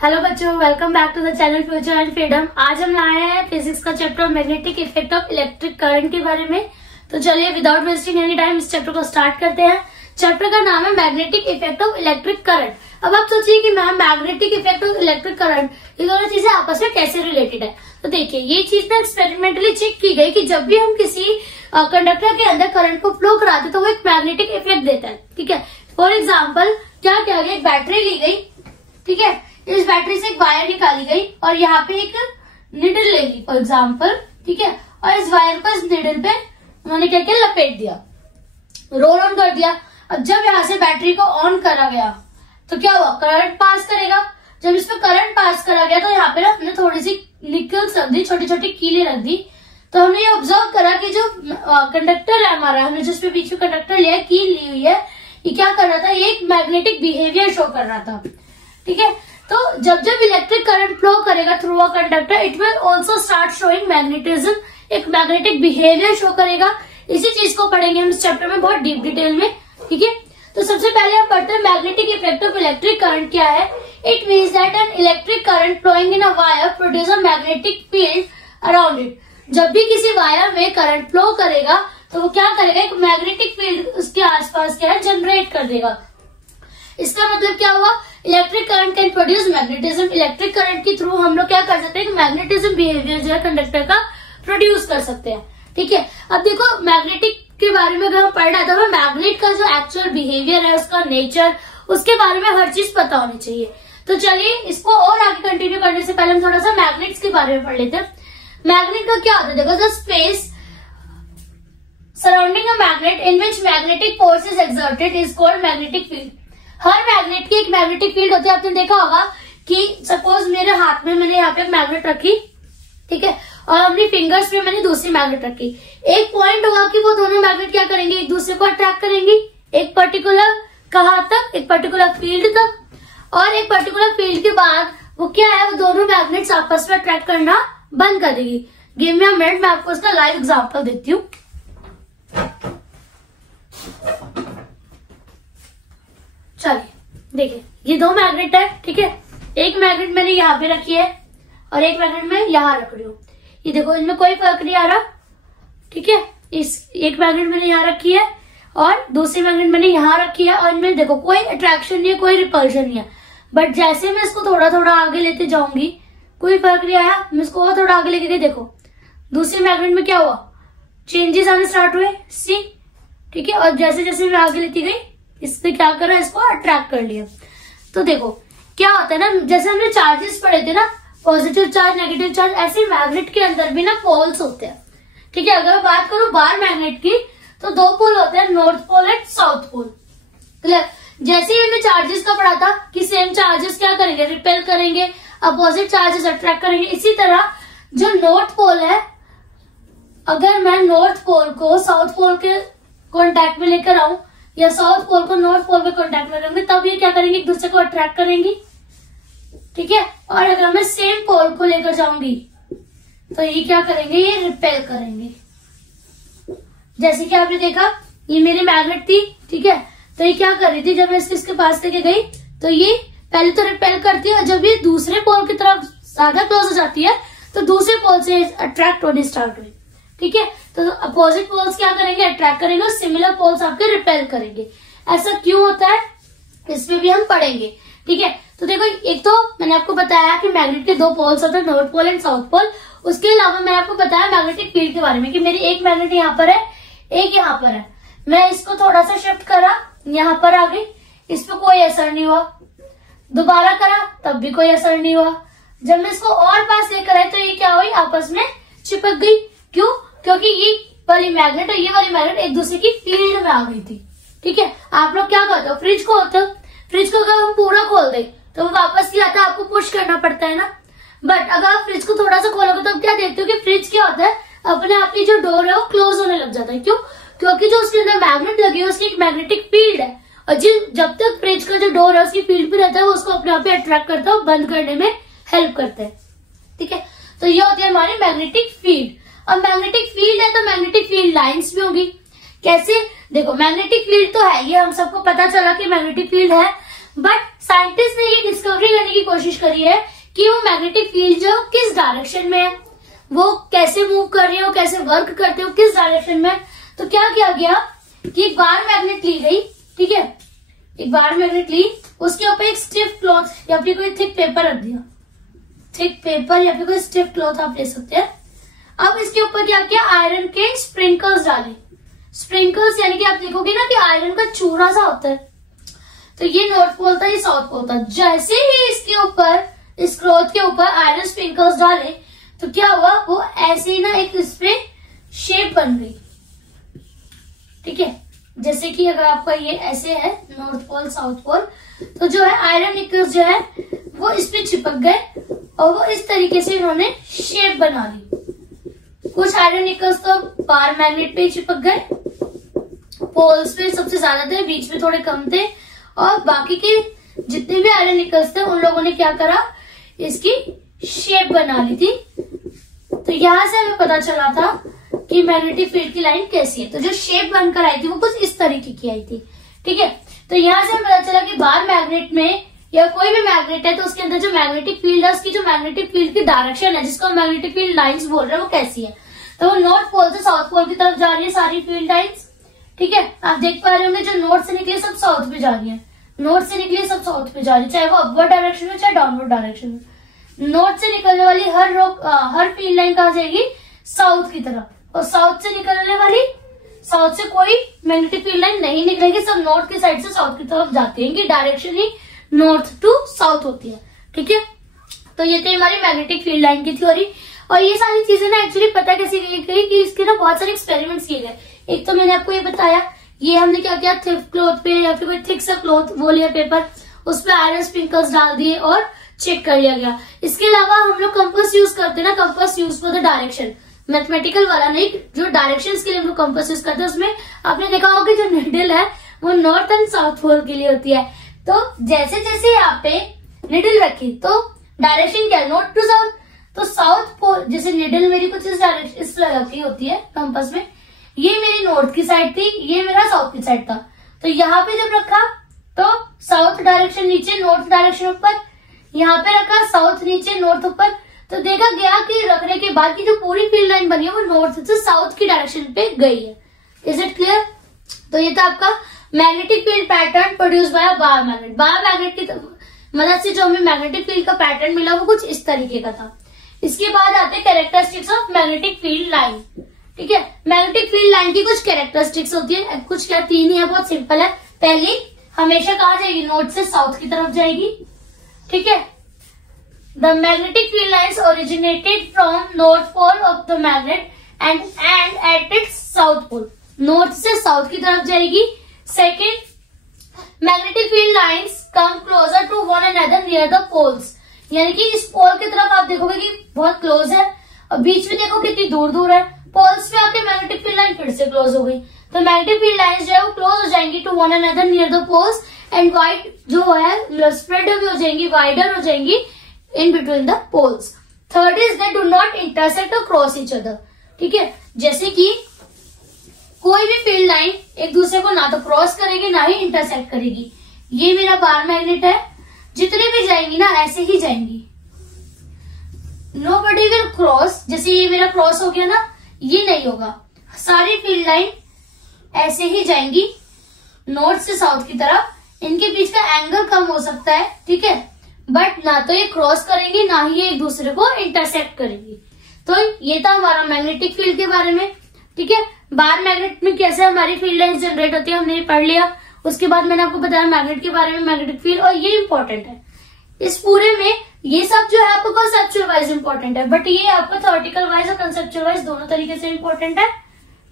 Hello बच्चों, welcome back to the channel future and freedom. आज हम लाए हैं फिजिक्स का chapter magnetic effect of electric current के बारे में। तो चलिए विदाउट वेस्टिंग एनी टाइम इस चैप्टर को स्टार्ट करते हैं। चैप्टर का नाम है magnetic effect of electric current. अब आप सोचिए कि ma'am magnetic effect of electric current, ये दोनों चीजें आपस में कैसे रिलेटेड है। तो देखिए, ये चीज ना एक्सपेरिमेंटली चेक की गई कि जब भी हम किसी कंडक्टर के अंदर करंट को फ्लो कराते तो वो एक मैग्नेटिक इफेक्ट देता है। ठीक है, फॉर एग्जाम्पल क्या किया गया, एक बैटरी ली गई, ठीक है, इस बैटरी से एक वायर निकाली गई और यहाँ पे एक निडल ले ली फॉर एग्जाम्पल, ठीक है, और इस वायर को इस निडल पे उन्होंने क्या किया, लपेट दिया, रोल ऑन कर दिया। अब जब यहाँ से बैटरी को ऑन करा गया तो क्या हुआ, करंट पास करेगा। जब इस पे करंट पास करा गया तो यहाँ पे ना हमने थोड़ी सी निकल्स रख दी, छोटी छोटी कीलें रख दी। तो हमने ये ऑब्जर्व करा कि जो कंडक्टर है हमारा, हमने जिसपे बीच में कंडक्टर लिया, कील ली हुई है, ये क्या कर रहा था, ये एक मैग्नेटिक बिहेवियर शो कर रहा था। ठीक है, तो जब जब इलेक्ट्रिक करंट फ्लो करेगा through a conductor, it will also start showing magnetism, एक मैग्नेटिक बिहेवियर शो करेगा। इसी चीज को पढ़ेंगे हम इस चैप्टर में बहुत डीप डिटेल में। ठीक है, तो सबसे पहले हम पढ़ते हैं magnetic effect of electric current क्या है। It means that an electric current flowing in a wire produce a magnetic field around it. जब भी किसी वायर में करंट फ्लो करेगा तो वो क्या करेगा, एक मैग्नेटिक फील्ड उसके आसपास क्या है, जनरेट कर देगा। इसका मतलब क्या हुआ, electric current can produce magnetism. Electric current के थ्रू हम लोग क्या कर सकते हैं, मैग्नेटिज्म बिहेवियर जो है कंडक्टर का प्रोड्यूस कर सकते हैं। ठीक है, अब देखो मैग्नेटिक के बारे में अगर हम पढ़ रहा था, हमें मैग्नेट का जो एक्चुअल बिहेवियर है, उसका नेचर, उसके बारे में हर चीज पता होनी चाहिए। तो चलिए इसको और आगे कंटिन्यू करने से पहले हम थोड़ा सा मैग्नेट्स के बारे में पढ़ लेते हैं। मैग्नेट का क्या होता है, देखो, the space surrounding a magnet in which magnetic force is exerted is called magnetic field. Her magnet की एक मैग्नेटिक फील्ड होती है। आपने देखा होगा कि सपोज मेरे हाथ में मैंने यहाँ पे एक मैग्नेट रखी, ठीक है, और अपनी फिंगर्स में मैंने दूसरी मैग्नेट रखी। एक पॉइंट होगा कि वो दोनों मैग्नेट क्या करेंगे, एक दूसरे को अट्रैक्ट करेंगी, एक पर्टिकुलर कहाँ तक, एक पर्टिकुलर फील्ड तक, और एक पर्टिकुलर फील्ड के बाद वो क्या है, वो दोनों मैग्नेट्स आपस में अट्रैक्ट करना बंद कर देगी। गिव मी अ मिनट, मैं आपको इसका लाइव एग्जांपल देती हूँ। चलिए देखिए, ये दो मैग्नेट है, ठीक है, एक मैग्नेट मैंने यहाँ पे रखी है और एक मैग्नेट मैं यहाँ रख रही हूँ। ये देखो, इनमें कोई फर्क नहीं आ रहा। ठीक है, इस एक मैग्नेट मैंने यहाँ रखी है और दूसरी मैग्नेट मैंने यहाँ रखी है, और इनमें देखो कोई अट्रैक्शन नहीं है, कोई रिपल्शन नहीं है। बट जैसे मैं इसको थोड़ा थोड़ा आगे लेते जाऊंगी, कोई फर्क नहीं आया, मैं इसको और थोड़ा आगे लेके गई, देखो दूसरी मैग्नेट में क्या हुआ, चेंजेस आने स्टार्ट हुए, सी। ठीक है, और जैसे जैसे मैं आगे लेती गई, इसने क्या करा, इसको अट्रैक्ट कर लिया। तो देखो क्या होता है ना, जैसे हमने चार्जेस पढ़े थे ना, पॉजिटिव चार्ज, नेगेटिव चार्ज, ऐसे मैग्नेट के अंदर भी ना पोल्स होते हैं। ठीक है, अगर मैं बात करूं बार मैग्नेट की, तो दो पोल होते हैं, north pole and south pole. Clear. जैसे ही हमने चार्जेस का पढ़ा था कि सेम चार्जेस क्या करेंगे, रिपेल करेंगे, अपोजिट चार्जेस अट्रैक्ट करेंगे। इसी तरह जो नॉर्थ पोल है, अगर मैं नॉर्थ पोल को साउथ पोल के कॉन्टैक्ट में लेकर आऊं, या साउथ पोल को नॉर्थ पोल के कॉन्टैक्ट में रखेंगे, तब ये क्या करेंगे, एक दूसरे को अट्रैक्ट करेंगी। ठीक है, और अगर मैं सेम पोल को लेकर जाऊंगी तो ये क्या करेंगे, ये रिपेल करेंगे। जैसे कि आपने देखा, ये मेरी मैग्नेट थी, ठीक है, तो ये क्या कर रही थी, जब मैं इसके पास लेके गई तो ये पहले तो रिपेल करती है, और जब ये दूसरे पोल की तरफ ज्यादा क्लोज हो जाती है तो दूसरे पोल से अट्रैक्ट होने स्टार्ट हुई। ठीक है, तो अपोजिट पोल्स क्या करेंगे, अट्रैक्ट करेंगे, और सिमिलर पोल्स आपके रिपेल करेंगे। ऐसा क्यों होता है, इसमें भी हम पढ़ेंगे। ठीक है, तो देखो, एक तो मैंने आपको बताया कि मैग्नेट के दो पोल्स होते हैं, north pole and south pole. उसके अलावा मैंने आपको बताया मैग्नेटिक फील्ड के बारे में कि मेरी एक मैग्नेट यहाँ पर है, एक यहाँ पर है। मैं इसको थोड़ा सा शिफ्ट करा, यहाँ पर आ गई, इस पर कोई असर नहीं हुआ। दोबारा करा, तब भी कोई असर नहीं हुआ। जब मैं इसको और पास लेकर आई तो ये क्या हुई, आपस में चिपक गई। क्यों, क्योंकि ये वाली मैग्नेट और ये वाली मैग्नेट एक दूसरे की फील्ड में आ गई थी। ठीक है, आप लोग क्या करते हो, फ्रिज खोलते हो, फ्रिज को अगर हम पूरा खोल दे तो वो वापस नहीं आता, आपको पुश करना पड़ता है ना। बट अगर आप फ्रिज को थोड़ा सा खोलोगे तो आप क्या देखते हो कि फ्रिज क्या होता है, अपने आप की जो डोर है वो क्लोज होने लग जाता है। क्यों, क्योंकि जो उसके अंदर मैग्नेट लगी है उसकी एक मैग्नेटिक फील्ड है, और जब तक फ्रिज का जो डोर है उसकी फील्ड पे रहता है, वो उसको अपने आप अट्रैक्ट करता है, बंद करने में हेल्प करता है। ठीक है, तो ये होती है हमारी मैग्नेटिक फील्ड। अब मैग्नेटिक फील्ड है तो मैग्नेटिक फील्ड लाइंस भी होगी। कैसे, देखो मैग्नेटिक फील्ड तो है, ये हम सबको पता चला कि मैग्नेटिक फील्ड है, बट साइंटिस्ट ने ये डिस्कवरी करने की कोशिश कोशिश करी है कि वो मैग्नेटिक फील्ड जो किस डायरेक्शन में है, वो कैसे मूव कर रही है, वो कैसे वर्क करते हो, किस डायरेक्शन में। तो क्या किया गया कि एक बार मैग्नेट ली गई, ठीक है, एक बार मैग्नेट ली, उसके ऊपर एक स्टिफ क्लॉथ या फिर कोई थिक पेपर रख दिया, थिक पेपर या फिर कोई स्टिफ क्लॉथ आप ले सकते हैं। अब इसके ऊपर क्या किया, आयरन के स्प्रिंकल्स डाले। स्प्रिंकल्स यानी कि आप देखोगे ना कि आयरन का चूरा सा होता है, तो ये नॉर्थ पोल था, ये साउथ पोल था। जैसे ही इसके ऊपर, इस क्लॉथ के ऊपर आयरन स्प्रिंकल्स डाले तो क्या हुआ, वो ऐसे ही ना एक इस पे शेप बन गई, ठीक है। जैसे कि अगर आपका ये ऐसे है नॉर्थ पोल साउथ पोल, तो जो है आयरन निकल्स जो है वो इस पे चिपक गए और वो इस तरीके से इन्होंने शेप बना ली। कुछ आयरन निकल्स तो बार मैग्नेट पे चिपक गए, पोल्स पे सबसे ज्यादा थे, बीच में थोड़े कम थे, और बाकी के जितने भी आयरन निकल्स थे उन लोगों ने क्या करा, इसकी शेप बना ली थी। तो यहां से हमें पता चला था कि मैग्नेटिक फील्ड की लाइन कैसी है। तो जो शेप बनकर आई थी वो कुछ इस तरीके की आई थी, ठीक है। तो यहां से हमें पता चला कि बार मैग्नेट में या कोई भी मैग्नेट है तो उसके अंदर जो मैग्नेटिक फील्ड है, उसकी जो मैग्नेटिक फील्ड की डायरेक्शन है, जिसको मैग्नेटिक फील्ड लाइंस बोल रहे हैं, वो कैसी है। तो वो नॉर्थ पोल से साउथ पोल की तरफ जा रही है सारी फील्ड लाइंस, ठीक है। आप देख पा रहे होंगे जो नॉर्थ से निकली सब साउथ पे जा रही है, नॉर्थ से निकली सब साउथ पे जा रही है, चाहे वो अपवर्ड डायरेक्शन में चाहे डाउनवर्ड डायरेक्शन में। नॉर्थ से निकलने वाली हर फील्ड लाइन कहाँ जाएगी, साउथ की तरफ, और साउथ से निकलने वाली, साउथ से कोई मैग्नेटिक फील्ड लाइन नहीं निकलेगी, सब नॉर्थ की साइड से साउथ की तरफ जाती है। इनकी डायरेक्शन ही नॉर्थ टू साउथ होती है, ठीक है। तो ये थी हमारी मैग्नेटिक फील्ड लाइन की थ्योरी। और ये सारी चीजें ना एक्चुअली पता कैसे की गई कि इसके ना बहुत सारे एक्सपेरिमेंट्स किए गए। एक तो मैंने आपको ये बताया, ये हमने क्या किया, थिक क्लॉथ पे या फिर कोई थिक सा क्लॉथ वो लिया पेपर, उस पर आयरन स्प्रिंकल्स डाल दिए और चेक कर लिया गया। इसके अलावा हम लोग कंपास यूज करते हैं ना, compass use for the direction, mathematical वाला नहीं, जो डायरेक्शंस के लिए हम लोग कंपास यूज करते हैं, उसमें आपने देखा होगा कि जो निडल है वो नॉर्थ एंड साउथ पोल के लिए होती है। तो जैसे जैसे यहाँ पे निडल रखी तो डायरेक्शन क्या है, नॉर्थ टू साउथ। तो साउथ पोल, जैसे निडल मेरी कुछ इस डायरेक्शन इस तरह की होती है कंपास में, ये मेरी नॉर्थ की साइड थी, ये मेरा साउथ की साइड था। तो यहाँ पे जब रखा तो साउथ डायरेक्शन नीचे, नॉर्थ डायरेक्शन ऊपर, यहाँ पे रखा साउथ नीचे नॉर्थ ऊपर। तो देखा गया कि रखने के बाद की जो पूरी फील्ड लाइन बनी है वो नॉर्थ से साउथ की डायरेक्शन पे गई है। Is it clear. तो ये था आपका magnetic field pattern produce by bar magnet. Bar magnet की मदद से जो हमें मैग्नेटिक फील्ड का पैटर्न मिला वो कुछ इस तरीके का था। इसके बाद आते हैं characteristics of magnetic field line, ठीक है। मैग्नेटिक फील्ड लाइन की कुछ कैरेक्टरिस्टिक्स होती है, कुछ क्या, तीन ही है, बहुत सिंपल है। पहली, हमेशा कहाँ जाएगी, नॉर्थ से साउथ की तरफ जाएगी, ठीक है। The magnetic field lines originated from north pole of the magnet and at its south pole, north से साउथ की तरफ जाएगी। Second, magnetic field lines come closer to one another near the poles, यानी कि इस पोल की तरफ आप देखोगे कि बहुत क्लोज है, और बीच में देखो कितनी दूर दूर है। पोल्स पे आके मैग्नेटिक फील्ड लाइन फिर से क्लोज हो गई, तो मैग्नेटिक फील्ड लाइन्स जो है वो क्लोज हो जाएंगी to one another near the poles and wide जो है स्प्रेड भी हो जाएंगी, वाइडर हो जाएंगी in between the poles. Third is they do not intersect और क्रॉस ईच अदर, ठीक है। जैसे कि कोई भी फील्ड लाइन एक दूसरे को ना तो क्रॉस करेगी ना ही इंटरसेक्ट करेगी। ये मेरा बार मैग्नेट है, जितने भी जाएंगी ना ऐसे ही जाएंगी, नोबडी विल क्रॉस। जैसे ये मेरा क्रॉस हो गया ना, ये नहीं होगा, सारी फील्ड लाइन ऐसे ही जाएंगी नॉर्थ से साउथ की तरफ। इनके बीच का एंगल कम हो सकता है, ठीक है, बट ना तो ये क्रॉस करेंगी ना ही ये एक दूसरे को इंटरसेक्ट करेंगी। तो ये था हमारा मैग्नेटिक फील्ड के बारे में, ठीक है। बार मैग्नेट में कैसे हमारी फील्ड लाइन जनरेट होती है हमने ये पढ़ लिया। उसके बाद मैंने आपको बताया मैग्नेट के बारे में, मैग्नेटिक फील्ड, और ये इंपॉर्टेंट है इस पूरे में। ये सब जो है आपको कंसेप्चुअल वाइज इंपॉर्टेंट है, बट ये आपको थ्योरेटिकल वाइज और कंसेप्चुअल वाइज दोनों तरीके से इंपॉर्टेंट है,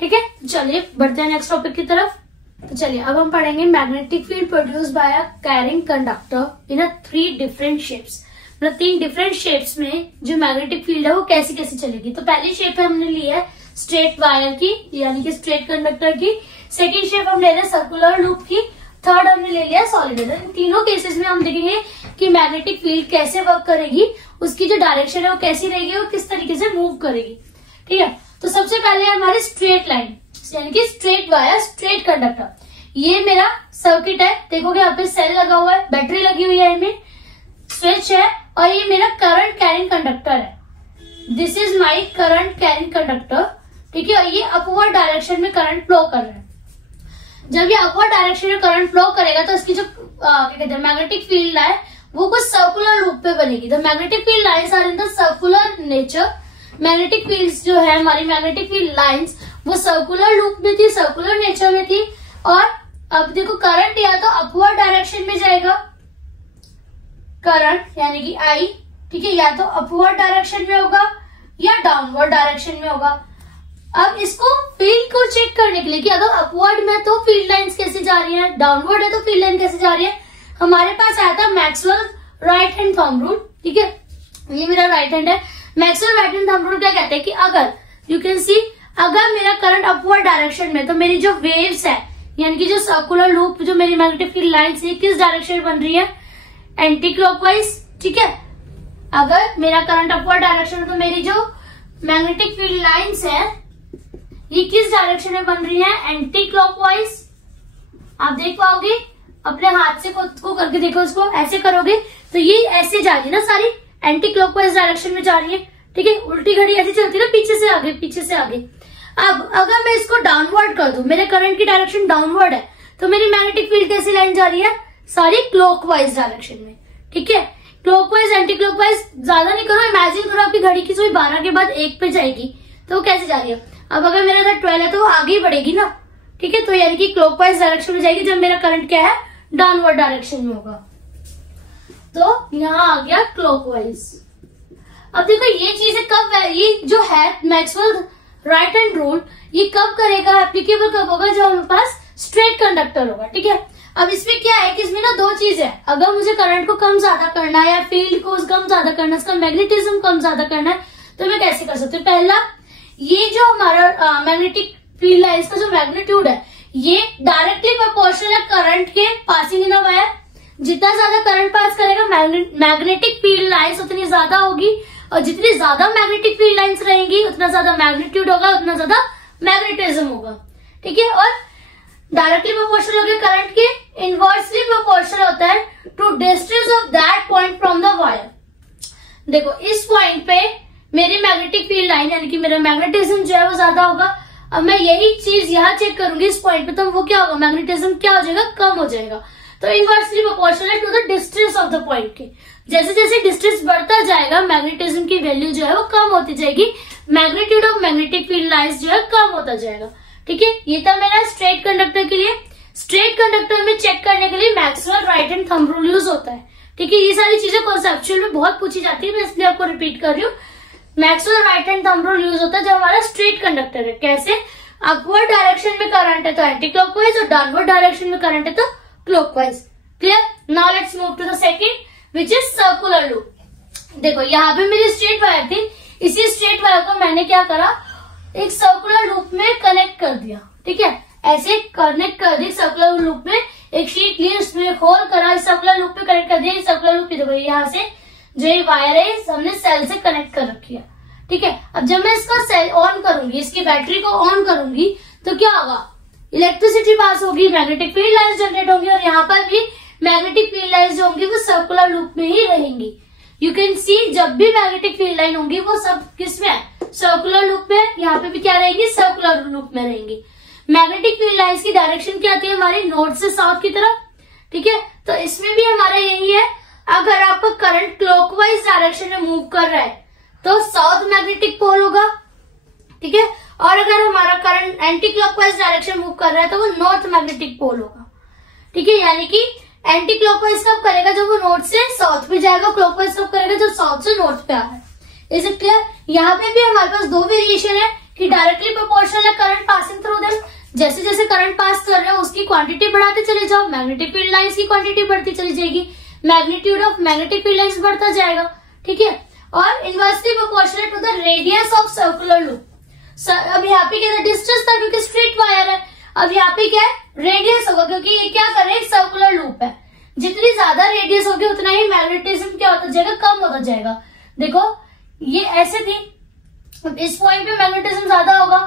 ठीक है। चलिए बढ़ते हैं नेक्स्ट टॉपिक की तरफ। तो चलिए अब हम पढ़ेंगे magnetic field produce by a carrying conductor in 3 different shapes. मतलब 3 डिफरेंट शेप्स में जो मैग्नेटिक फील्ड है वो कैसी कैसी चलेगी। तो पहली शेप हमने ली है स्ट्रेट वायर की, यानी कि स्ट्रेट कंडक्टर की। सेकेंड शेप हम ले रहे हैं सर्कुलर लूप की। थर्ड हमने ले लिया सॉलिड। इन तीनों केसेस में हम देखेंगे कि मैग्नेटिक फील्ड कैसे वर्क करेगी, उसकी जो डायरेक्शन है वो कैसी रहेगी और किस तरीके से मूव करेगी, ठीक है। तो सबसे पहले हमारी स्ट्रेट लाइन, यानी कि स्ट्रेट वायर, स्ट्रेट कंडक्टर। ये मेरा सर्किट है, देखोगे यहाँ पे सेल लगा हुआ है, बैटरी लगी हुई है इनमें। स्विच है और ये मेरा करंट कैरिंग कंडक्टर है। This is my current carrying conductor, ठीक है। और ये अपवर्ड डायरेक्शन में करंट फ्लो कर रहा है। जब ये अपवर्ड डायरेक्शन में करंट फ्लो करेगा तो इसकी जो क्या कहते हैं मैग्नेटिक फील्ड है वो कुछ सर्कुलर लूप पे बनेगी। The magnetic field lines are in the circular nature. Magnetic fields जो है हमारी मैग्नेटिक फील्ड लाइंस वो सर्कुलर लूप में थी, सर्कुलर नेचर में थी। और अब देखो करंट या तो अपवर्ड डायरेक्शन में जाएगा करंट यानी कि आई, ठीक है, या तो अपवर्ड डायरेक्शन में होगा या डाउनवर्ड डायरेक्शन में होगा। अब इसको फील्ड को चेक करने के लिए कि अगर अपवर्ड में तो फील्ड लाइंस कैसे जा रही है, डाउनवर्ड है तो फील्ड लाइन कैसे जा रही है, हमारे पास आया था Maxwell right hand thumb rule, ठीक है। ये मेरा राइट हैंड है। Maxwell right hand thumb rule क्या कहते हैं कि अगर यू कैन सी अगर मेरा करंट अपवर्ड डायरेक्शन में तो मेरी जो वेव्स है यानी कि जो सर्कुलर लूप जो मेरी मैग्नेटिक फील्ड लाइंस है किस डायरेक्शन बन रही है, एंटी क्लॉकवाइज, ठीक है। अगर मेरा करंट अपवर्ड डायरेक्शन में तो मेरी जो मैग्नेटिक फील्ड लाइंस है ये किस डायरेक्शन में बन रही है, एंटी क्लॉकवाइज। आप देख पाओगे अपने हाथ से खुद को करके देखो, उसको ऐसे करोगे तो ये ऐसे जा रही है ना, सारी एंटी क्लॉकवाइज डायरेक्शन में जा रही है, ठीक है। उल्टी घड़ी ऐसी चलती है ना, पीछे से आगे पीछे से आगे। अब अगर मैं इसको डाउनवर्ड कर दूं, मेरे करंट की डायरेक्शन डाउनवर्ड है तो मेरी मैग्नेटिक फील्ड कैसी लाइन जा रही है, सारी क्लॉकवाइज डायरेक्शन में, ठीक है। क्लॉकवाइज एंटी क्लॉकवाइज ज्यादा नहीं करो, इमेजिन करो आपकी घड़ी की सुई 12 के बाद 1 पे जाएगी तो वो कैसे जा रही है। अब अगर मेरा इधर 12 है तो वो आगे ही बढ़ेगी ना, ठीक है। तो यानी कि क्लॉकवाइज डायरेक्शन में जाएगी जब मेरा करंट क्या है, डाउनवर्ड डायरेक्शन में होगा। तो यहाँ आ गया क्लॉकवाइज। अब देखो ये चीजें कब, ये जो है मैक्सवेल राइट हैंड रूल ये कब करेगा, एप्लीकेबल कब होगा, जब हमारे पास स्ट्रेट कंडक्टर होगा, ठीक है। अब इसमें क्या है कि इसमें ना दो चीज है, अगर मुझे करंट को कम ज्यादा करना है या फील्ड को कम ज्यादा करना है, इसका मैग्नेटिज्म कम ज्यादा करना है तो मैं कैसे कर सकती हूँ। पहला, ये जो हमारा मैग्नेटिक फील्ड है इसका जो मैग्नीट्यूड है ये डायरेक्टली प्रोपोर्शनल है करंट के पासिंग इन अ वायर। जितना ज्यादा करंट पास करेगा मैग्नेटिक फील्ड लाइंस उतनी ज्यादा होगी, और जितनी ज्यादा मैग्नेटिक फील्ड लाइंस रहेंगी उतना ज्यादा मैग्नीट्यूड होगा, उतना ज्यादा मैग्नेटिज्म होगा, ठीक है। और डायरेक्टली प्रोपोर्शनल हो गया करंट के, इनवर्सली प्रोपोर्शनल होता है to distance of that point from the wire. देखो इस पॉइंट पे मेरी मैग्नेटिक फील्ड लाइन यानी कि मेरा मैग्नेटिज्म जो है वो ज्यादा होगा। अब मैं यही चीज यहाँ चेक करूंगी इस पॉइंट पे तो वो क्या होगा, मैग्नेटिज्म क्या हो जाएगा, कम हो जाएगा। तो इनवर्सली प्रोपोर्शनल है to the distance of the point के। जैसे जैसे डिस्टेंस बढ़ता जाएगा मैग्नेटिज्म की वैल्यू जो है वो कम होती जाएगी, magnitude of magnetic field lines जो है कम होता जाएगा, ठीक है। ये था मेरा स्ट्रेट कंडक्टर के लिए। स्ट्रेट कंडक्टर में चेक करने के लिए Maxwell right hand thumb rule use होता है, ठीक है। ये सारी चीजें कॉन्सेप्चुअल में बहुत पूछी जाती है, मैं इसलिए आपको रिपीट कर रही हूँ। Maxwell right hand thumb rule use होता है जब हमारा स्ट्रेट कंडक्टर है। कैसे, अपवर्ड डायरेक्शन में करंट है तो एंटी क्लॉकवाइज और डाउनवर्ड डायरेक्शन में करंट है तो clockwise. Clear. Now let's move to the second which is circular loop. देखो यहाँ पे मेरी स्ट्रेट वायर थी, इसी स्ट्रेट वायर को मैंने क्या करा, एक सर्कुलर लूप में कनेक्ट कर दिया, ठीक है। ऐसे कनेक्ट कर दी सर्कुलर लूप में, एक शीट ली उसमें होल करा, सर्कुलर लूप पे कनेक्ट कर दिया। सर्कुलर लूप देखो यहाँ से जो ये वायर है हमने सेल से कनेक्ट कर रखी है, ठीक है। अब जब मैं इसका सेल ऑन करूंगी, इसकी बैटरी को ऑन करूंगी तो क्या होगा, इलेक्ट्रिसिटी पास होगी, मैग्नेटिक फील्ड लाइंस जनरेट होंगी और यहाँ पर भी मैग्नेटिक फील्ड लाइंस जो होंगी वो सर्कुलर लूप में ही रहेंगी। यू कैन सी जब भी मैग्नेटिक फील्ड लाइन होंगी वो सब किस में है, सर्कुलर लूप में। यहाँ पे भी क्या रहेंगी, सर्कुलर लूप में रहेंगी। मैग्नेटिक फील्ड लाइंस की डायरेक्शन क्या आती है हमारी, नॉर्थ से साउथ की तरफ, ठीक है। तो इसमें भी हमारा यही है, अगर आपका करंट क्लॉकवाइज डायरेक्शन में मूव कर रहा है तो साउथ मैग्नेटिक पोल होगा, ठीक है। और अगर हमारा current anti clockwise direction move कर रहा है तो वो नॉर्थ मैग्नेटिक पोल होगा, ठीक है। यानी कि एंटी क्लॉकवाइज कब करेगा, जब वो नॉर्थ से साउथ पे जाएगा, क्लॉकवाइज कब करेगा जब साउथ से नॉर्थ पे आ रहा है। Is it clear. यहाँ पे भी हमारे पास दो वेरिएशन है कि डायरेक्टली प्रोपोर्शनल है करंट पासिंग थ्रू देम। जैसे जैसे करंट पास कर रहे हो उसकी क्वांटिटी बढ़ाते चले जाओ, मैग्नेटिक फील्ड लाइंस की क्वांटिटी बढ़ती चली जाएगी, magnitude of magnetic field lines बढ़ता जाएगा, ठीक है। और inversely proportional to the radius of circular loop. अब यहाँ पे क्या डिस्टेंस था क्योंकि स्ट्रेट वायर है, अब यहाँ पे क्या है, रेडियस होगा क्योंकि ये क्या कर रहे हैं, सर्कुलर लूप है। जितनी ज्यादा रेडियस होगी उतना ही मैग्नेटिज्म क्या होता जाएगा, कम होता जाएगा। देखो ये ऐसे थी, इस पॉइंट पे मैग्नेटिज्म ज्यादा होगा,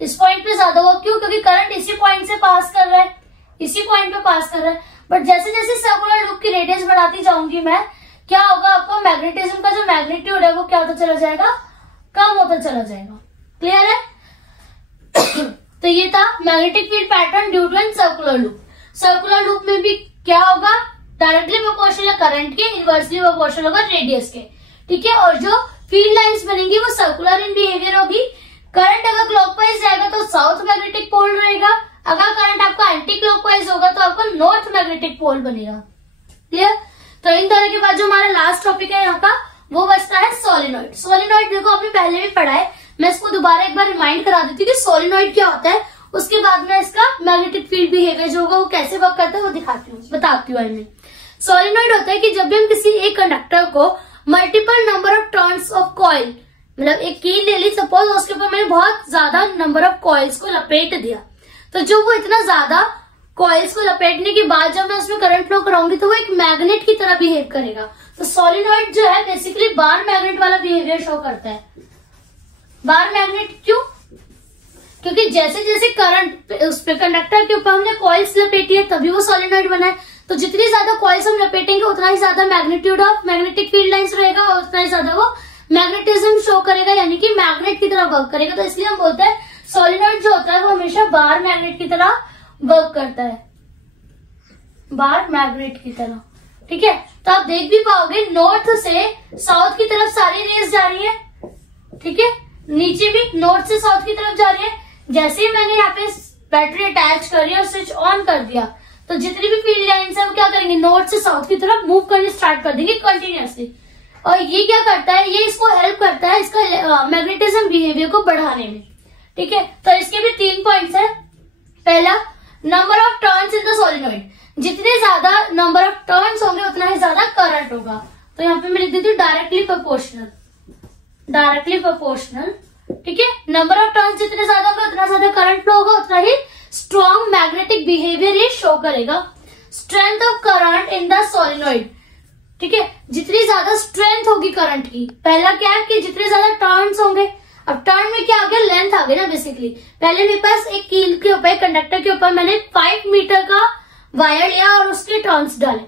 इस पॉइंट पे ज्यादा होगा, क्यों, क्योंकि करंट इसी पॉइंट से पास कर रहा है, इसी पॉइंट पे पास कर रहा है। बट जैसे जैसे सर्कुलर लूप की रेडियस बढ़ाती जाऊंगी मैं, क्या होगा, आपको मैग्नेटिज्म का जो मैग्नीट्यूड है वो क्या होता चला जाएगा, कम होता चला जाएगा। क्लियर है? तो ये था magnetic field pattern due to an circular loop. Circular loop में भी क्या होगा, डायरेक्टली प्रोपोर्शनल है करंट के, इनवर्सली प्रोपोर्शनल होगा रेडियस के। ठीक है, और जो फील्ड लाइंस बनेंगी वो सर्कुलर इन बिहेवियर होगी। करंट अगर क्लॉकवाइज जाएगा तो साउथ मैग्नेटिक पोल रहेगा, अगर करंट आपका एंटी क्लॉकवाइज होगा तो आपका नॉर्थ मैग्नेटिक पोल बनेगा। क्लियर? तो इन तरह के बाद जो हमारा लास्ट टॉपिक है यहाँ का वो बचता है सोलिनॉइड। सोलिनॉइड देखो आपने पहले भी पढ़ा है, मैं इसको दोबारा एक बार रिमाइंड करा देती हूँ कि सोलिनॉइड क्या होता है, उसके बाद में इसका मैग्नेटिक फील्ड बिहेवियर जो होगा वो कैसे वर्क करता है वो दिखाती हूँ, बताती हूँ। मैं सोलिनॉइड होता है कि जब भी हम किसी एक कंडक्टर को multiple number of turns of coil, मतलब एक कील ले ली सपोज, उसके ऊपर मैंने बहुत ज्यादा नंबर ऑफ कॉइल्स को लपेट दिया, तो जो वो इतना ज्यादा कॉइल्स को लपेटने के बाद जब मैं उसमें करंट फ्लो कराऊंगी तो वो एक मैग्नेट की तरह बिहेव करेगा। तो सोलिनॉइड जो है बेसिकली बार मैग्नेट वाला बिहेवियर शो करता है। बार मैग्नेट क्यों? क्योंकि जैसे जैसे करंट उस पे कंडक्टर के ऊपर हमने कॉइल्स लपेटी है तभी वो सोलिनॉइड बना है। तो जितनी ज्यादा कॉइल्स हम लपेटेंगे उतना ही ज्यादा magnitude of magnetic field lines रहेगा और उतना ही ज्यादा वो मैग्नेटिज्म शो करेगा, यानी कि मैग्नेट की तरह वर्क करेगा। तो इसलिए हम बोलते हैं सोलिनॉइड जो होता है वो हमेशा बार मैग्नेट की तरह वर्क करता है, बार मैग्नेट की तरह। ठीक है, तो आप देख भी पाओगे नॉर्थ से साउथ की तरफ सारी रेस जा रही है। ठीक है, नीचे भी नॉर्थ से साउथ की तरफ जा रही है। जैसे ही मैंने यहाँ पे बैटरी अटैच करी और स्विच ऑन कर दिया तो जितनी भी फील्ड लाइंस है वो क्या करेंगे, नॉर्थ से साउथ की तरफ मूव करनी स्टार्ट कर देंगे कंटिन्यूअसली। और ये क्या करता है, ये इसको हेल्प करता है इसका मैग्नेटिज्म बिहेवियर को बढ़ाने में। ठीक है, तो इसके भी 3 पॉइंट्स है। पहला, number of turns in the solenoid, जितने ज्यादा नंबर ऑफ टर्न्स होंगे उतना ही ज्यादा करंट होगा। तो यहाँ पे मैं लिख देती हूँ डायरेक्टली प्रोपोर्शनल, डायरेक्टली प्रोपोर्शनल। ठीक है, नंबर ऑफ टर्न्स जितने ज्यादा होगा उतना ज्यादा करंट फ्लो होगा, उतना ही स्ट्रॉन्ग मैग्नेटिक बिहेवियर ये शो करेगा। Strength of current in the solenoid, ठीक है, जितनी ज्यादा स्ट्रेंथ होगी करंट की, पहला क्या है कि जितने ज्यादा टर्न्स होंगे। अब टर्न में क्या आ गया, लेंथ आ गई ना बेसिकली। पहले मेरे पास एक कील के ऊपर, कंडक्टर के ऊपर मैंने 5 मीटर का वायर लिया और उसके टर्न्स डाले,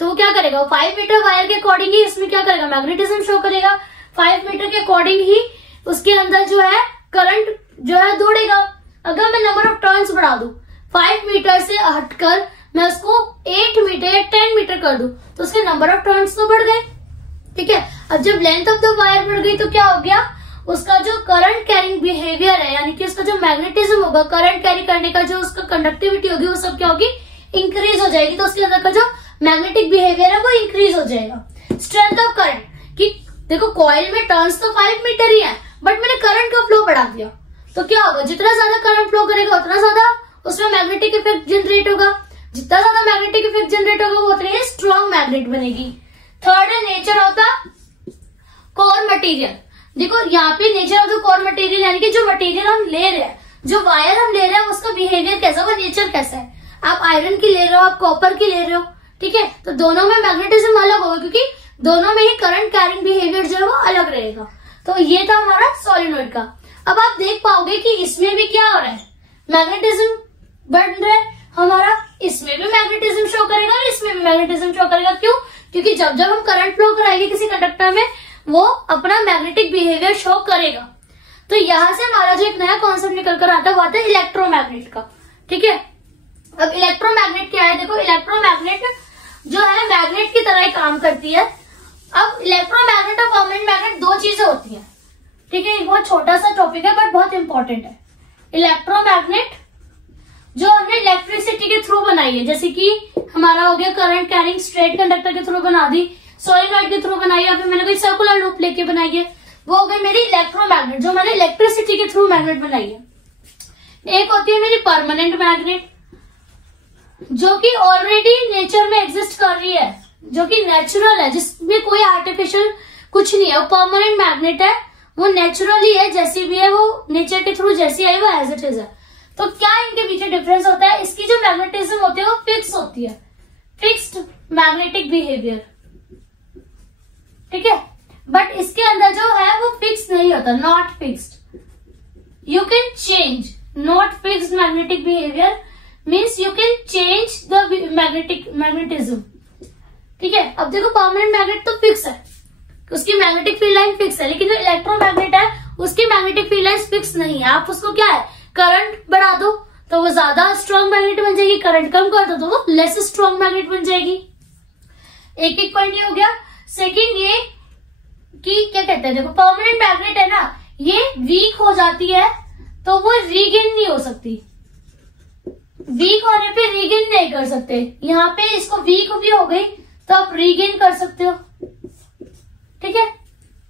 तो वो क्या करेगा, 5 मीटर वायर के अकॉर्डिंग ही इसमें क्या करेगा, मैग्नेटिज्म शो करेगा। 5 मीटर के अकॉर्डिंग ही उसके अंदर जो है करंट जो है दौड़ेगा। अगर मैं नंबर ऑफ टर्न्स बढ़ा दूं 5 मीटर से हटकर मैं उसको 8 मीटर या 10 मीटर कर दूं तो उसके नंबर ऑफ टर्न्स तो बढ़ गए। ठीक है, अब जब लेंथ ऑफ द वायर बढ़ गई तो क्या हो गया, उसका जो करंट कैरिंग बिहेवियर है, यानी कि उसका जो मैग्नेटिज्म होगा, करंट कैरी करने का जो उसका कंडक्टिविटी होगी वो सब क्या होगी, इंक्रीज हो जाएगी। तो उसके अंदर का जो मैग्नेटिक बिहेवियर है वो इंक्रीज हो जाएगा। स्ट्रेंथ ऑफ करंट, कि देखो कॉइल में टर्न्स तो 5 मीटर ही है बट मैंने करंट का फ्लो बढ़ा दिया तो क्या होगा, जितना ज्यादा करंट फ्लो करेगा उतना ज्यादा उसमें मैग्नेटिक इफेक्ट जनरेट होगा। जितना ज्यादा मैग्नेटिक इफेक्ट जनरेट होगा वो उतनी स्ट्रॉन्ग मैग्नेट बनेगी। थर्ड है nature of the core material. देखो यहाँ पे nature of the core material, यानी कि जो मटेरियल हम ले रहे हैं, जो वायर हम ले रहे हैं उसका बिहेवियर कैसा होगा, नेचर कैसा है। आप आयरन की ले रहे हो, आप कॉपर की ले रहे हो, ठीक है, तो दोनों में मैग्नेटिज्म अलग होगा क्योंकि दोनों में ही करंट कैरिंग बिहेवियर जो है वो अलग रहेगा। तो ये था हमारा सोलिनॉइड का। अब आप देख पाओगे कि इसमें भी क्या हो रहा है, मैग्नेटिज्म बढ़ रहा है हमारा, इसमें भी मैग्नेटिज्म शो करेगा और इसमें भी मैग्नेटिज्म शो करेगा। क्यों? क्योंकि जब जब हम करंट फ्लो कराएंगे किसी कंडक्टर में वो अपना मैग्नेटिक बिहेवियर शो करेगा। तो यहां से हमारा जो एक नया कॉन्सेप्ट निकल कर आता है वो आता है इलेक्ट्रोमैग्नेट का। ठीक है, अब इलेक्ट्रोमैग्नेट क्या है, देखो इलेक्ट्रोमैग्नेट जो है मैग्नेट की तरह ही काम करती है। अब इलेक्ट्रोमैग्नेट और परमानेंट मैग्नेट दो चीजें होती हैं। ठीक है, बहुत छोटा सा टॉपिक है बट बहुत इंपॉर्टेंट है। इलेक्ट्रोमैग्नेट जो हमने इलेक्ट्रिसिटी के थ्रू बनाई है, जैसे कि हमारा हो गया करंट कैरिंग स्ट्रेट कंडक्टर के थ्रू बना दी, सोलिनॉइड के थ्रू बनाई, या फिर मैंने कोई सर्कुलर लूप लेके बनाई है, वो हो गई मेरी इलेक्ट्रोमैग्नेट जो मैंने इलेक्ट्रिसिटी के थ्रू मैग्नेट बनाई है। एक होती है मेरी परमानेंट मैग्नेट जो कि ऑलरेडी नेचर में एग्जिस्ट कर रही है, जो कि नेचुरल है, जिसमें कोई आर्टिफिशियल कुछ नहीं है। वो परमानेंट मैग्नेट है, वो नेचुरली है, जैसी भी है वो नेचर के थ्रू जैसी आई वो एज इट इज है। तो क्या इनके पीछे डिफरेंस होता है, इसकी जो मैग्नेटिज्म होती है वो फिक्स होती है, फिक्स्ड मैग्नेटिक बिहेवियर। ठीक है, बट इसके अंदर जो है वो फिक्स नहीं होता, not fixed. You can change, not fixed magnetic behaviour means you can change the magnetism. ठीक है। अब देखो परमानेंट मैग्नेट तो फिक्स है, उसकी मैग्नेटिक फील्ड लाइन फिक्स है, लेकिन जो इलेक्ट्रोमैग्नेट है उसकी मैग्नेटिक फील्ड लाइन फिक्स नहीं है। आप उसको क्या है, करंट बढ़ा दो तो वो ज्यादा स्ट्रॉन्ग मैग्नेट बन जाएगी, करंट कम कर दो तो वो लेस स्ट्रॉन्ग मैग्नेट बन जाएगी। एक एक पॉइंट ये हो गया। सेकंड ये कि क्या कहते हैं, देखो परमानेंट मैग्नेट है ना, ये वीक हो जाती है तो वो रीगेन नहीं हो सकती, वीक होने पे रीगेन नहीं कर सकते। यहाँ पे इसको वीक भी हो गई तो आप रीगेन कर सकते हो, ठीक है।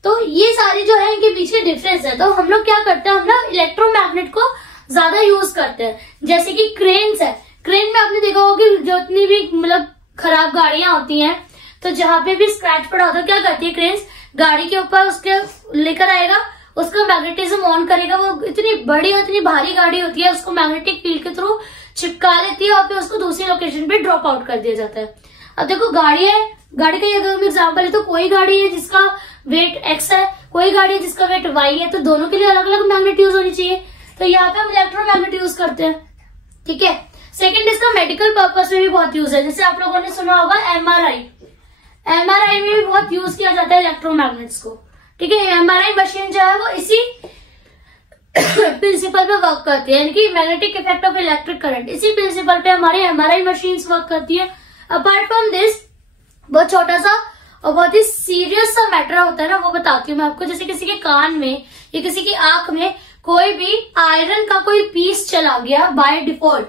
तो ये सारी जो है इनके पीछे डिफरेंस है। तो हम लोग क्या करते हैं, हम लोग इलेक्ट्रोमैग्नेट को ज्यादा यूज करते हैं। जैसे कि क्रेन्स है, क्रेन में आपने देखा होगा कि जितनी भी मतलब खराब गाड़ियां होती हैं तो जहां पे भी स्क्रैच पड़ा होता है क्या करती है क्रेन्स, गाड़ी के ऊपर उसके लेकर आएगा, उसका मैग्नेटिज्म ऑन करेगा, वो इतनी बड़ी और इतनी भारी गाड़ी होती है उसको मैग्नेटिक फील्ड के थ्रू चिपका लेती है और फिर उसको दूसरी लोकेशन पे ड्रॉप आउट कर दिया जाता है। अब देखो गाड़ी है, गाड़ी का अगर एग्जाम्पल है तो कोई गाड़ी है जिसका वेट एक्स है, कोई गाड़ी है जिसका वेट वाई है, तो दोनों के लिए अलग अलग मैग्नेट यूज होनी चाहिए। तो यहाँ पे हम इलेक्ट्रोमैग्नेट यूज करते हैं, ठीक है। सेकंड इसका मेडिकल पर्पस में भी बहुत यूज है। जैसे आप लोगों ने सुना होगा एमआरआई, एमआरआई में भी बहुत यूज किया जाता है इलेक्ट्रोमैग्नेट्स को, ठीक है। एमआरआई मशीन जो है वो इसी प्रिंसिपल पे वर्क करती है, यानी कि magnetic effect of electric current, इसी प्रिंसिपल पे हमारी एमआरआई मशीन्स वर्क करती है। अपार्ट फ्रॉम दिस बहुत छोटा सा और बहुत ही सीरियस सा मैटर होता है ना, वो बताती हूँ मैं आपको। जैसे किसी के कान में या किसी की आंख में कोई भी आयरन का कोई पीस चला गया बाय डिफॉल्ट,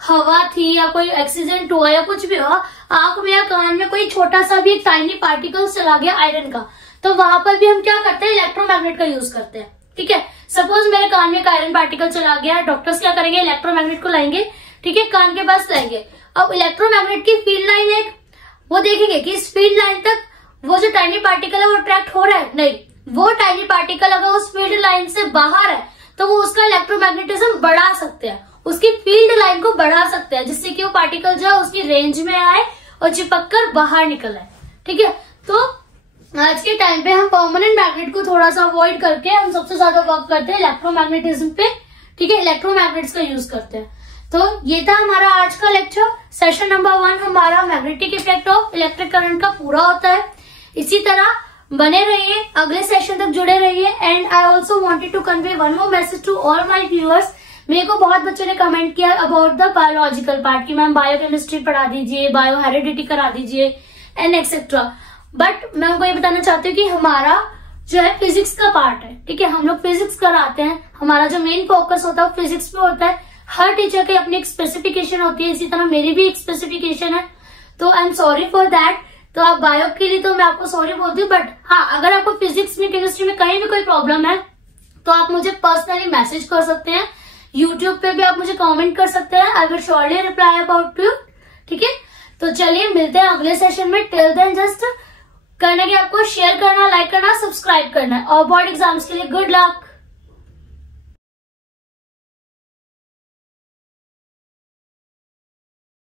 हवा थी या कोई एक्सीडेंट हुआ या कुछ भी हुआ, आंख में या कान में कोई छोटा सा भी टाइनी पार्टिकल चला गया आयरन का, तो वहां पर भी हम क्या करते हैं, इलेक्ट्रोमैग्नेट का यूज करते हैं, ठीक है। सपोज मेरे कान में एक आयरन पार्टिकल चला गया, डॉक्टर्स क्या करेंगे, इलेक्ट्रोमैग्नेट को लाएंगे, ठीक है, कान के पास लाएंगे। अब इलेक्ट्रोमैग्नेट की फील्ड लाइन है, वो देखेंगे कि इस फील्ड लाइन तक वो जो टाइनी पार्टिकल है वो अट्रैक्ट हो रहा है, नहीं, वो टाइनी पार्टिकल अगर उस फील्ड लाइन से बाहर है तो वो उसका इलेक्ट्रोमैग्नेटिज्म बढ़ा सकते हैं, उसकी फील्ड लाइन को बढ़ा सकते हैं, जिससे कि वो पार्टिकल जो है उसकी रेंज में आए और चिपक कर बाहर निकल आए, ठीक है। तो आज के टाइम पे हम परमानेंट मैग्नेट को थोड़ा सा अवॉइड करके हम सबसे ज्यादा वर्क करते हैं इलेक्ट्रोमैग्नेटिज्म पे, ठीक है, इलेक्ट्रोमैग्नेट्स का यूज करते हैं। तो ये था हमारा आज का लेक्चर। सेशन नंबर 1 हमारा magnetic effect of electric current का पूरा होता है। इसी तरह बने रहिए, अगले सेशन तक जुड़े रहिए। And I also wanted to convey one more message to all my viewers. मेरे को बहुत बच्चों ने कमेंट किया अबाउट द बायोलॉजिकल पार्ट की मैम बायोकेमिस्ट्री पढ़ा दीजिए, बायो हेरिडिटी करा दीजिए एंड एक्सेट्रा। बट मैं उनको ये बताना चाहती हूँ कि हमारा जो है फिजिक्स का पार्ट है, ठीक है, हम लोग फिजिक्स कराते हैं, हमारा जो मेन फोकस होता है फिजिक्स पे होता है। हर टीचर की अपनी एक स्पेसिफिकेशन होती है, इसी तरह मेरी भी एक स्पेसिफिकेशन है, तो I am sorry for that. तो आप बायो के लिए तो मैं आपको सॉरी बोलती हूँ, बट हाँ अगर आपको फिजिक्स में केमिस्ट्री में कहीं भी कोई प्रॉब्लम है तो आप मुझे पर्सनली मैसेज कर सकते हैं, यूट्यूब पे भी आप मुझे कमेंट कर सकते हैं, I will surely reply about you, ठीक है। तो चलिए मिलते हैं अगले सेशन में। टिल देन जस्ट करना कि आपको शेयर करना, लाइक करना, सब्सक्राइब करना है। और बोर्ड एग्जाम्स के लिए गुड लक।